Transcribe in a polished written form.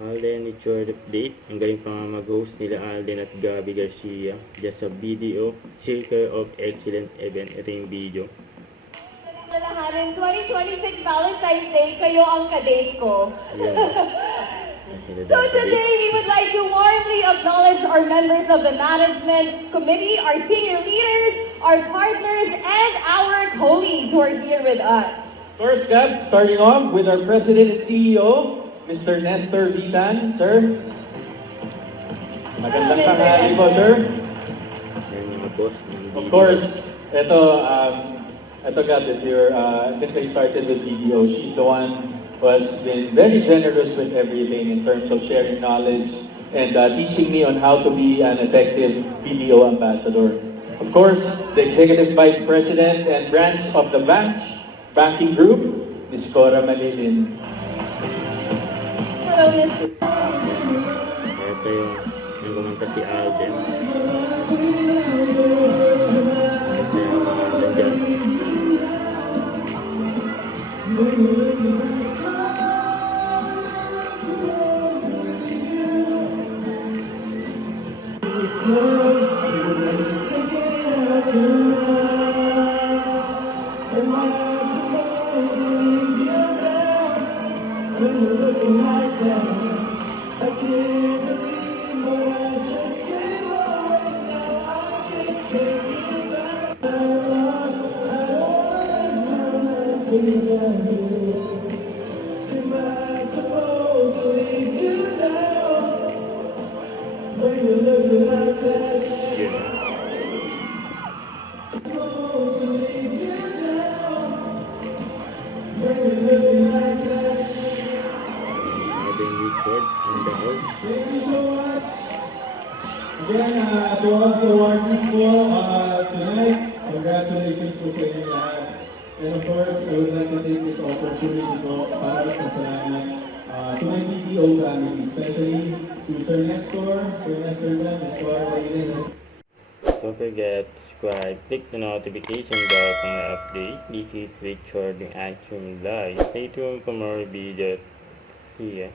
Alden, it's your update. Ang galing pa nga mag-host nila Alden at Gabby Garcia dyan sa BDO Circle of Excellence event. Ito yung video. Lalahanin, 2026 Valentine's Day, kayo ang kadate ko. So today, we would like to warmly acknowledge our members of the management committee, our senior leaders, our partners, and our colleagues who are here with us. First, Gab, starting off with our President and CEO, Mr. Nestor Vitan, sir. Magandang tanghali po, sir. Yan yung mga boss. Of course, ito Gab, since I started with BDO, she's the one who has been very generous with everything in terms of sharing knowledge and teaching me on how to be an effective BDO ambassador. Of course, the Executive Vice President and branch of the banking group, Ms. Cora Malilin. Hello, Mr. Ito yung kumanta si Alden. Kasi yung Alden dyan. Alden Richard in the house. Thank you so much. Again, to all the awardees po tonight, congratulations po sa inyo lahat. And of course, I would like to take this opportunity po para pasalamat to my BDO family, especially to Sir Nestor Blan, Ms. Cora Malilin. Don't forget to subscribe, click the notification bell for my update. This is Richard in Action Live. Stay tuned for more videos. See ya.